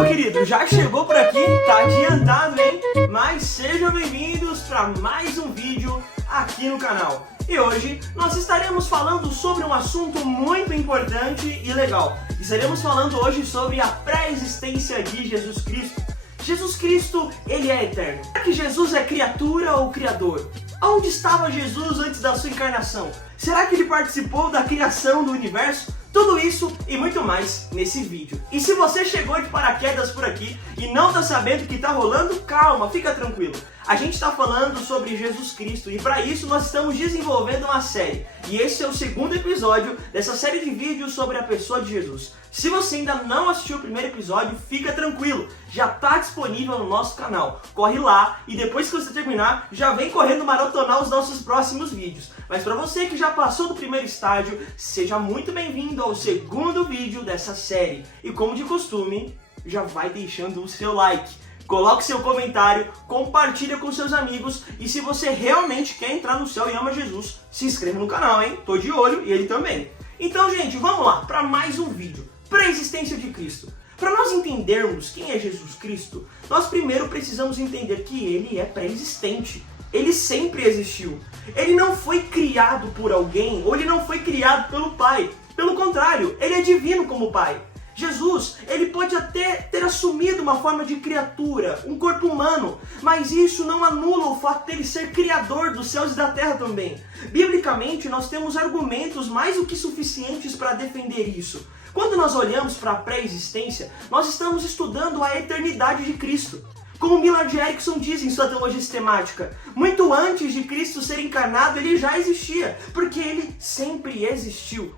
meu querido, já chegou por aqui, tá adiantado, hein? Mas sejam bem-vindos para mais um vídeo aqui no canal. E hoje nós estaremos falando sobre um assunto muito importante e legal. Estaremos falando hoje sobre a pré-existência de Jesus Cristo. Jesus Cristo, ele é eterno. Será que Jesus é criatura ou criador? Onde estava Jesus antes da sua encarnação? Será que ele participou da criação do universo? Tudo isso e muito mais nesse vídeo. E se você chegou de paraquedas por aqui e não está sabendo o que está rolando, calma, fica tranquilo. A gente está falando sobre Jesus Cristo e para isso nós estamos desenvolvendo uma série. E esse é o segundo episódio dessa série de vídeos sobre a pessoa de Jesus. Se você ainda não assistiu o primeiro episódio, fica tranquilo, já está disponível no nosso canal. Corre lá e depois que você terminar, já vem correndo maratonar os nossos próximos vídeos. Mas para você que já passou do primeiro estágio, seja muito bem-vindo ao segundo vídeo dessa série. E como de costume, já vai deixando o seu like. Coloque seu comentário, compartilha com seus amigos e se você realmente quer entrar no céu e ama Jesus, se inscreva no canal, hein? Tô de olho e ele também. Então, gente, vamos lá para mais um vídeo. Pré-existência de Cristo. Para nós entendermos quem é Jesus Cristo, nós primeiro precisamos entender que ele é pré-existente. Ele sempre existiu. Ele não foi criado por alguém ou ele não foi criado pelo Pai. Pelo contrário, ele é divino como Pai. Jesus, ele pode até ter assumido uma forma de criatura, um corpo humano, mas isso não anula o fato dele ser criador dos céus e da terra também. Biblicamente, nós temos argumentos mais do que suficientes para defender isso. Quando nós olhamos para a pré-existência, nós estamos estudando a eternidade de Cristo. Como Millard Erickson diz em sua teologia sistemática, muito antes de Cristo ser encarnado, ele já existia, porque ele sempre existiu.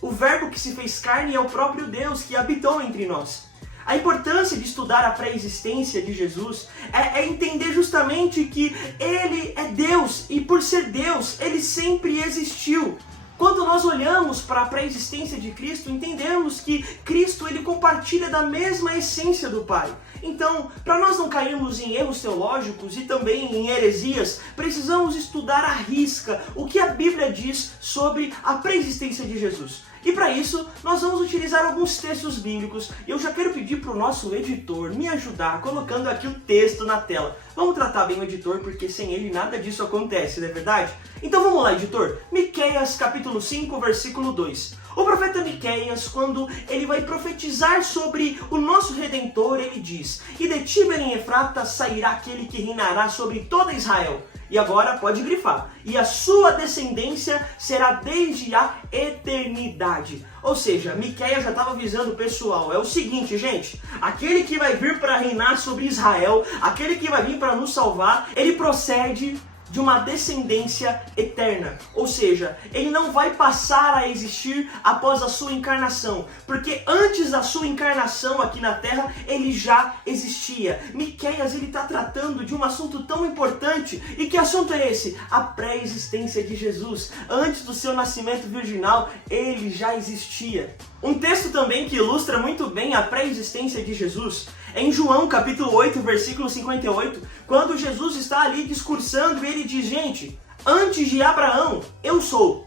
O verbo que se fez carne é o próprio Deus que habitou entre nós. A importância de estudar a pré-existência de Jesus é entender justamente que ele é Deus e por ser Deus, ele sempre existiu. Quando nós olhamos para a pré-existência de Cristo, entendemos que Cristo ele compartilha da mesma essência do Pai. Então, para nós não cairmos em erros teológicos e também em heresias, precisamos estudar à risca o que a Bíblia diz sobre a pré-existência de Jesus. E para isso, nós vamos utilizar alguns textos bíblicos. E eu já quero pedir para o nosso editor me ajudar colocando aqui o texto na tela. Vamos tratar bem o editor, porque sem ele nada disso acontece, não é verdade? Então vamos lá, editor. Miqueias capítulo 5, versículo 2. O profeta Miqueias, quando ele vai profetizar sobre o nosso Redentor, ele diz: "E de ti, Belém Efrata, sairá aquele que reinará sobre toda Israel." E agora pode grifar. "E a sua descendência será desde a eternidade." Ou seja, Miqueias já estava avisando o pessoal. É o seguinte, gente. Aquele que vai vir para reinar sobre Israel, aquele que vai vir para nos salvar, ele procede de uma descendência eterna. Ou seja, ele não vai passar a existir após a sua encarnação, porque antes da sua encarnação aqui na Terra, ele já existia. Miqueias, ele está tratando de um assunto tão importante. E que assunto é esse? A pré-existência de Jesus. Antes do seu nascimento virginal, ele já existia. Um texto também que ilustra muito bem a pré-existência de Jesus é em João capítulo 8, versículo 58, quando Jesus está ali discursando e ele diz: "Gente, antes de Abraão, eu sou."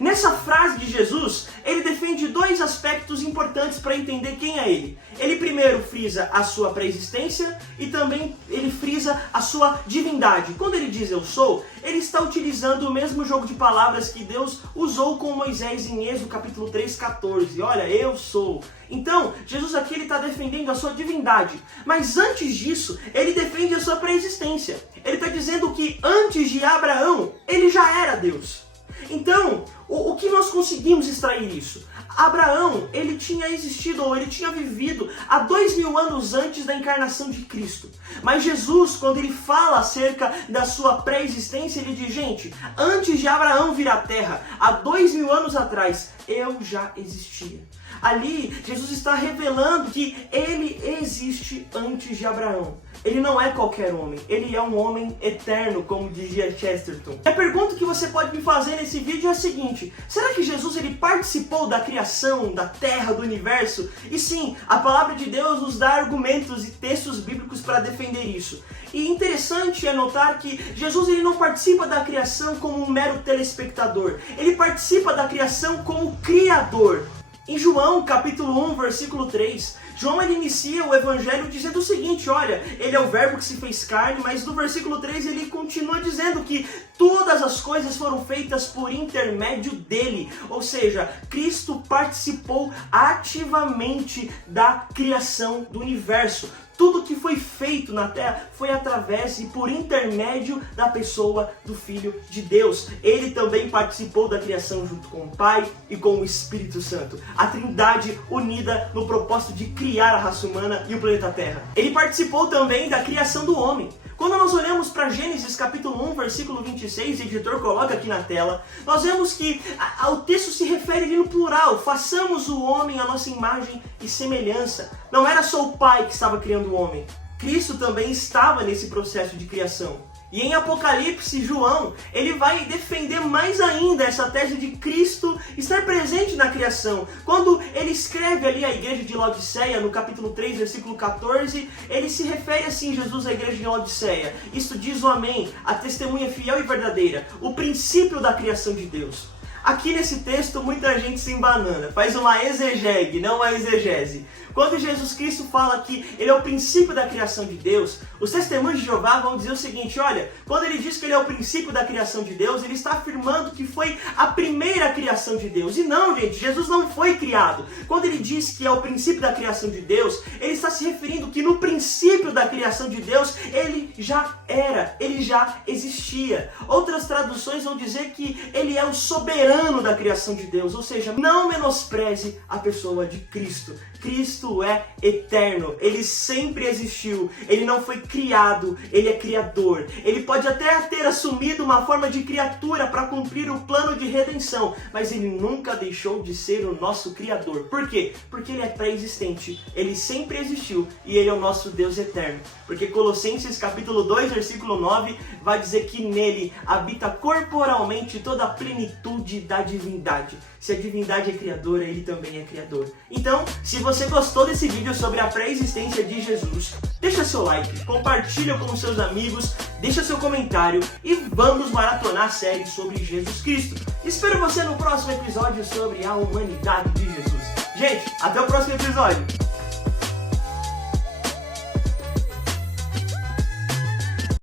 Nessa frase de Jesus, ele defende dois aspectos importantes para entender quem é ele. Ele primeiro frisa a sua pré-existência e também ele frisa a sua divindade. Quando ele diz "eu sou", ele está utilizando o mesmo jogo de palavras que Deus usou com Moisés em Êxodo capítulo 3, 14. Olha, eu sou. Então, Jesus aqui está defendendo a sua divindade. Mas antes disso, ele defende a sua pré-existência. Ele está dizendo que antes de Abraão, ele já era Deus. Então, o que nós conseguimos extrair isso? Abraão, ele tinha existido, ou ele tinha vivido há 2000 anos antes da encarnação de Cristo. Mas Jesus, quando ele fala acerca da sua pré-existência, ele diz: "Gente, antes de Abraão vir à Terra, há 2000 anos atrás, eu já existia." Ali, Jesus está revelando que ele existe antes de Abraão. Ele não é qualquer homem, ele é um homem eterno, como dizia Chesterton. A pergunta que você pode me fazer nesse vídeo é a seguinte: será que Jesus ele participou da criação, da terra, do universo? E sim, a palavra de Deus nos dá argumentos e textos bíblicos para defender isso. E interessante é notar que Jesus ele não participa da criação como um mero telespectador, ele participa da criação como criador. Em João capítulo 1, versículo 3, João ele inicia o evangelho dizendo o seguinte, olha, ele é o verbo que se fez carne, mas no versículo 3 ele continua dizendo que todas as coisas foram feitas por intermédio dele, ou seja, Cristo participou ativamente da criação do universo. Tudo que foi feito na Terra foi através e por intermédio da pessoa do Filho de Deus. Ele também participou da criação junto com o Pai e com o Espírito Santo. A Trindade unida no propósito de criar a raça humana e o planeta Terra. Ele participou também da criação do homem. Quando nós olhamos para Gênesis capítulo 1, versículo 26, o editor coloca aqui na tela, nós vemos que o texto se refere ali no plural, façamos o homem à nossa imagem e semelhança. Não era só o Pai que estava criando o homem, Cristo também estava nesse processo de criação. E em Apocalipse, João, ele vai defender mais ainda essa tese de Cristo estar presente na criação. Quando ele escreve ali a igreja de Laodiceia, no capítulo 3, versículo 14, ele se refere assim, Jesus, à igreja de Laodiceia. Isto diz o Amém, a testemunha fiel e verdadeira, o princípio da criação de Deus. Aqui nesse texto muita gente se embanana, faz uma exegese, não uma exegese. Quando Jesus Cristo fala que ele é o princípio da criação de Deus, os testemunhos de Jeová vão dizer o seguinte, olha, quando ele diz que ele é o princípio da criação de Deus, ele está afirmando que foi a primeira criação de Deus. E não, gente, Jesus não foi criado. Quando ele diz que é o princípio da criação de Deus, ele está se referindo que no princípio da criação de Deus, ele já era, ele já existia. Outras traduções vão dizer que ele é o soberano da criação de Deus, ou seja, não menospreze a pessoa de Cristo. Cristo é eterno, ele sempre existiu, ele não foi criado, ele é criador. Ele pode até ter assumido uma forma de criatura para cumprir o plano de redenção, mas ele nunca deixou de ser o nosso criador. Por quê? Porque ele é pré-existente, ele sempre existiu e ele é o nosso Deus eterno. Porque Colossenses capítulo 2, versículo 9 vai dizer que nele habita corporalmente toda a plenitude da divindade. Se a divindade é criadora, ele também é criador. Então, se você gostou desse vídeo sobre a pré-existência de Jesus, deixa seu like, compartilha com seus amigos, deixa seu comentário e vamos maratonar a série sobre Jesus Cristo. Espero você no próximo episódio sobre a humanidade de Jesus. Gente, até o próximo episódio!